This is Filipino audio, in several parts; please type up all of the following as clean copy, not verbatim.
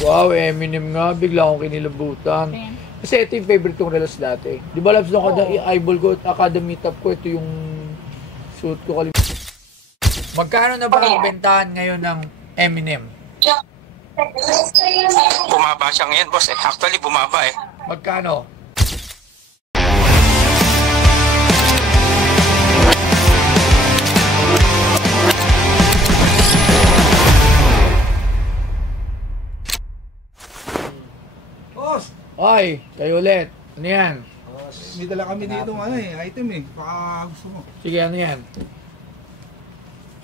Wow, Eminem nga. Bigla akong kinilabutan. Kasi ito yung favorite kong relos dati. Di ba, Labs, nung eyeball ko at academy top ko, ito yung suit ko. Magkano na ba ang bentahan ngayon ng Eminem? Bumaba siya ngayon, boss. Actually, bumaba eh. Magkano? Boss! Ay, kayo ulit. Ano yan? May dala kami dito item eh. Baka gusto mo. Sige, ano yan?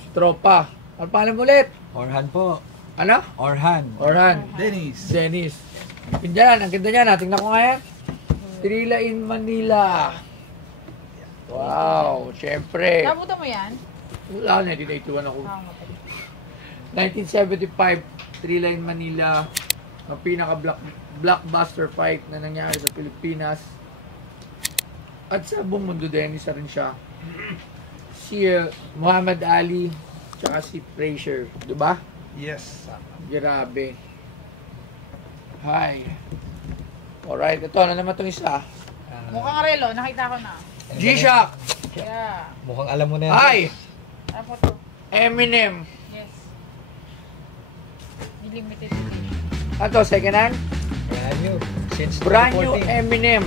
Si Tropa. Ano pangalan mo ulit? Orhan po. Ano? Orhan. Orhan. Dennis. Dennis. Pindan, ang ganda niya. Tingnan ko nga yan. Trilla in Manila. Wow, syempre. Nabuta mo yan? Wala na, 1981 ako. 1975, Trilla in Manila. Ang pinaka-blockbuster fight na nangyari sa Pilipinas. At sa buong mundo din, isa rin siya. Si Muhammad Ali, tsaka si Frazier. Diba? Yes. Grabe. Hi. Alright, ito. Ano naman itong isa? Mukhang relo, nakita ko na. G-Shock. Yeah. Mukhang alam mo na yan. Hi. Ano po to? Eminem. Yes. Limited edition. Ano, second hand? Brand new. Since Brand new 2014. Eminem.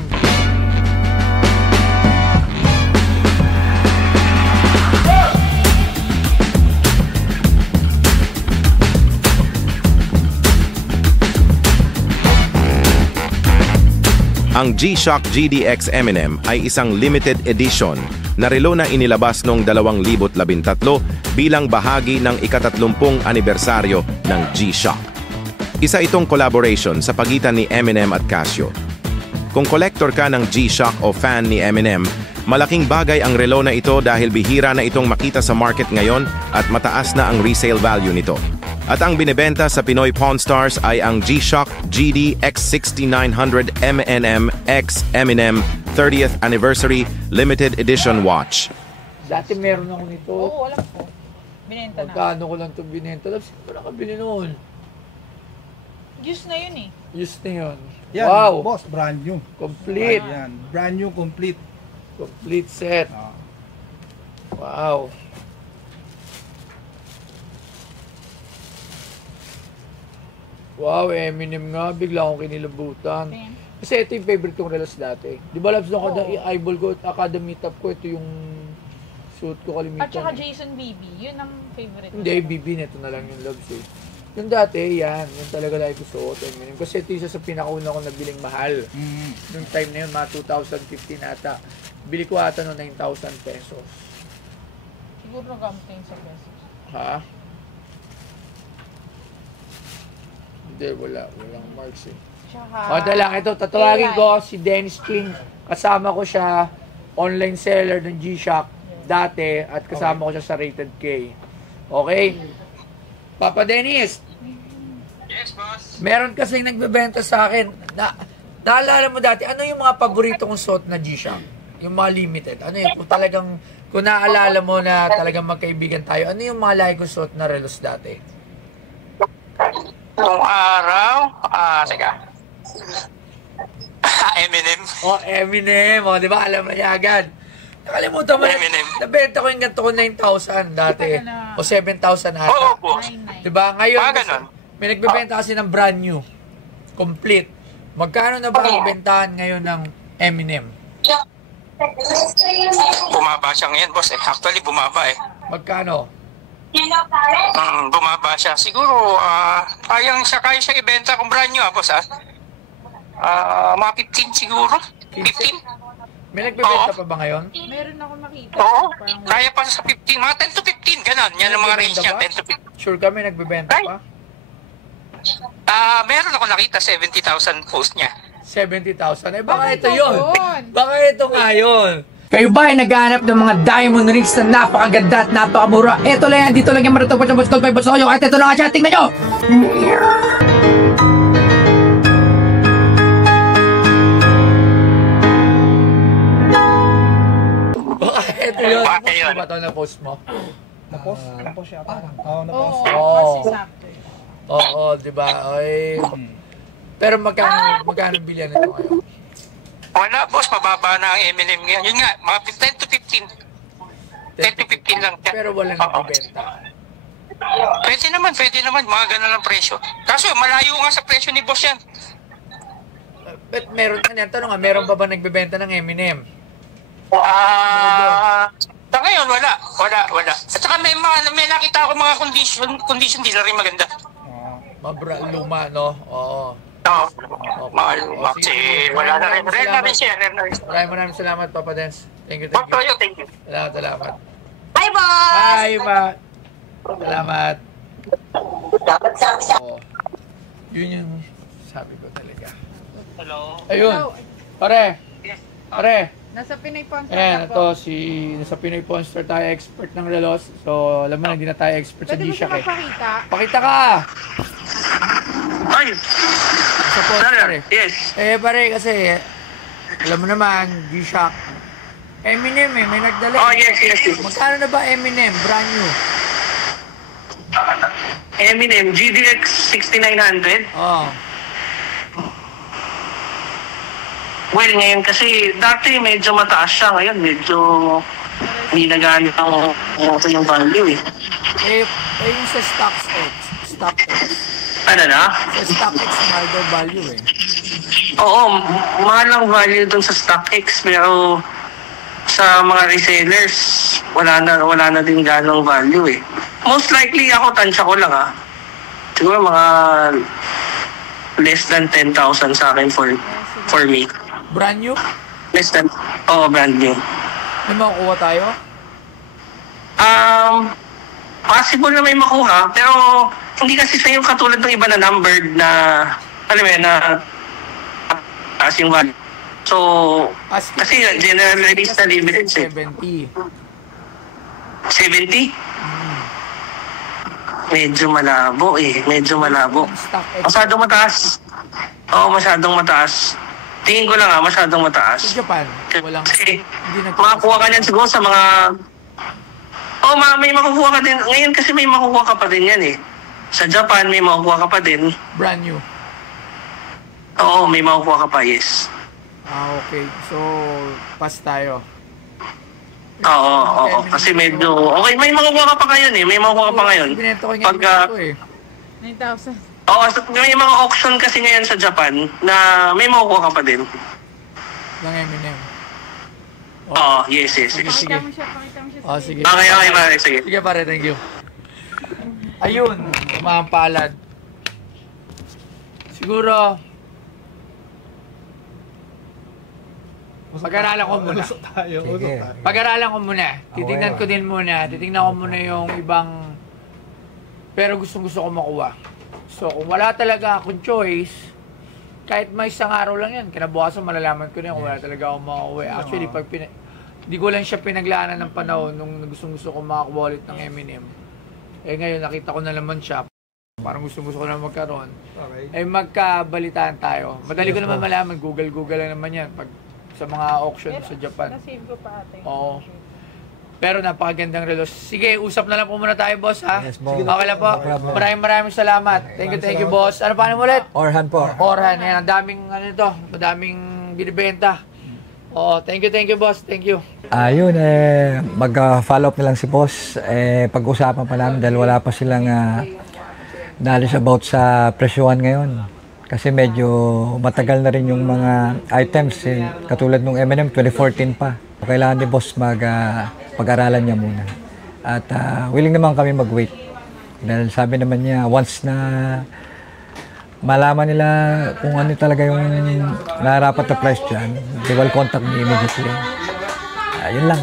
Ang G-Shock GDX Eminem ay isang limited edition na relo na inilabas noong 2013 bilang bahagi ng ika-30 anibersaryo ng G-Shock. Isa itong collaboration sa pagitan ni Eminem at Casio. Kung collector ka ng G-Shock o fan ni Eminem, malaking bagay ang relo na ito dahil bihira na itong makita sa market ngayon at mataas na ang resale value nito. At ang binebenta sa Pinoy Pawn Stars ay ang G-Shock GD X6900 M&M X Eminem 30th Anniversary Limited Edition Watch. Dati meron ako nito. Oo, alam ko. Binenta na. Magkano ko lang ito binenta? Tapos ko nakabili noon. Use na yun eh. Use na yun. Yan, Wow. boss, brand new. Complete. Yan, brand new, complete. Complete set. Wow. Wow, Eminem nga. Bigla akong kinilabutan. Kasi ito yung favorite kong relos dati. Di ba, Labs, nung eyeball ko at academy top ko, ito yung suit ko kalimitan. At saka Jason BB, yun ang favorite. Hindi, BB nito na lang yung Labs eh. Yung dati, yan. Yung talaga lagi ko suot, Eminem. Kasi ito isa sa pinakauna ko nabiling mahal. Nung time na yun, mga 2015 ata. Bili ko ata no 9,000 pesos. Siguro nagamit sa pesos. Ha? Hindi, walang marks eh. O, lang, ito, tatawagin ko si Dennis King. Kasama ko siya, online seller ng G-Shock dati, at kasama ko siya sa Rated K. Okay? Papa Dennis! Yes, boss. Meron kasing nagbebenta sa akin. Naalala mo dati, ano yung mga paborito kong suot na G-Shock? Yung mga limited. Ano yun? Kung naalala mo na talagang magkaibigan tayo, ano yung mga lagi kong suot na relos dati? Noong araw, teka. Eminem. Eminem. Di ba? Alam na niya agad. Nakalimutan mo na. Eminem. Nabenta ko yung ganito ko 9,000 dati. O 7,000 ata. Oo, boss. Di ba? Ngayon, Ganun. may nagbebenta kasi ng brand new. Complete. Magkano na ba ang bentahan ngayon ng Eminem? Bumaba siya ngayon, boss. Actually, bumaba eh. Magkano? Bumaba siya. Siguro, kaya siya ibenta kung brand new, boss, mga 15 siguro. 15? May nagbebenta pa ba ngayon? Meron ako nakita. Oo. Kaya pa sa 15. Mga 10 to 15, ganun. Yan ang mga range niya, 10 to 15. Sure ka may nagbebenta pa? Meron ako nakita, 70,000 post niya. 70,000. Baka ito ito yun. yun? Baka ito nga yun. Kayo ba ay naghahanap ng mga diamond rings na napakaganda at napakamura? Ito lang yan, dito lang yan maratapos ng Boss Gold 5 Boss Oyo. At ito na nga siya, tingnan nyo! Baka ito yun. Baka yun. Ba ito na post mo? Na-post? Na-post siya. Oo, na-post. Oo, kasi sakto. Oo, di ba? Ay, pero magkano bilyan nito ngayon? Wala, boss. Mababa na ang M&M ngayon. Yun nga, mga 10 to 15. 10 to 15 lang siya. Pero wala nang ibenta. Pwede naman. Mga ganun lang presyo. Kaso, malayo nga sa presyo ni boss yan. But meron ka niyan, tanong nga, meron pa ba nagbebenta ng M&M? Sa ngayon, wala. At saka may nakita ako mga condition di na rin maganda. Luma, no? Oo. Oo. Mga luma. Kasi wala na rin. Rare na rin siya. Maraming salamat, Papa Dance. Thank you. Thank you. Salamat. Hi, boss! Hi, Ma. Salamat. Oo. Yun yung sabi ko talaga. Hello. Ayun. Pare. Nasa Pinoy Pawn Ayan, ito nasa Pinoy Pawn Store tayo, expert ng relos. So, alam mo na, hindi na tayo expert sa Pwede mo siya G-Shock magpakita? Pakita ka! Ay, Sa post, pare. yes. Pare, kasi, alam mo naman, G-Shock. M&M may nagdala. Oh, yes. Magkano na ba M&M? Brand new. M&M GDX 6900. Oh. Well, ngayon kasi dati medyo mataas siya. Ngayon medyo hindi nagamit ang yung value eh. Yung sa StockX. Ano na? Sa StockX, mahal daw value eh. Oo, mahal ang value dun sa StockX. Pero sa mga resellers, wala na din ganong value eh. Most likely ako, tansya ko lang siguro mga less than 10,000 sa akin for me. Brand new? Less than, brand new. May makukuha tayo? Possible na may makuha, pero hindi kasi sa yung katulad ng iba na numbered na, alam mo na as yung value. So, kasi general release na limited 70. 70? Medyo malabo. Masyadong mataas. Oo, masyadong mataas. Tingin ko lang masyadong mataas. Sa Japan, walang... Kasi, makakuha ka yan siguro sa mga... may makukuha ka din. Ngayon kasi may makukuha ka pa din yan eh. Sa Japan, may makukuha ka pa din. Brand new? Oo, may makukuha ka pa, yes. Okay. So, pass tayo. Oo. Kasi medyo... Okay, may makukuha ka pa ngayon eh. May makukuha ka pa ngayon. Binenta ko yung ito eh. 9,000. Oo, may mga auction kasi ngayon sa Japan na may makukuha ka pa din. Ng M&M. Oo, yes. Sige. Pakita mo siya. Sige. Okay, pare. Sige. Sige pare, thank you. Ayun, umampalad. Siguro, pag-aralan ko muna. Pag-aralan ko muna. Titignan ko din muna. Titignan ko muna yung ibang... Pero gusto ko makuha. So, kung wala talaga akong choice, kahit may isang araw lang yan, kinabukasan malalaman ko na kung wala talaga akong makuha. Actually, hindi ko lang siya pinaglaanan ng panahon nung gusto ko makakuha ulit ng M&M. Ngayon, nakita ko na naman siya. Parang gusto ko na magkaroon. Okay. Magkabalitaan tayo. Madali ko naman malaman. Google lang naman yan. Pag sa mga auction sa Japan. Nasave ko pa ate. Oo. Pero napakagandang relos. Sige, usap na lang po muna tayo, boss, ha? Yes, boss. Okay lang po. Maraming salamat. Thank you, boss. Ano pa mo ulit? Orhan po. Orhan. Yan, ang daming, madaming binibenta. Oo, thank you, boss. Thank you. Ayun, mag-follow up na lang si boss. Pag-usapan pa namin dahil wala pa silang knowledge about sa presyuhan ngayon. Kasi medyo matagal na rin yung mga items. Katulad nung M&M, 2014 pa. Kailangan ni boss pag-aralan niya muna. At willing naman kami mag-wait. Dahil sabi naman niya, once na malaman nila kung ano talaga yung narapat na price dyan, they will contact me immediately. Yun lang.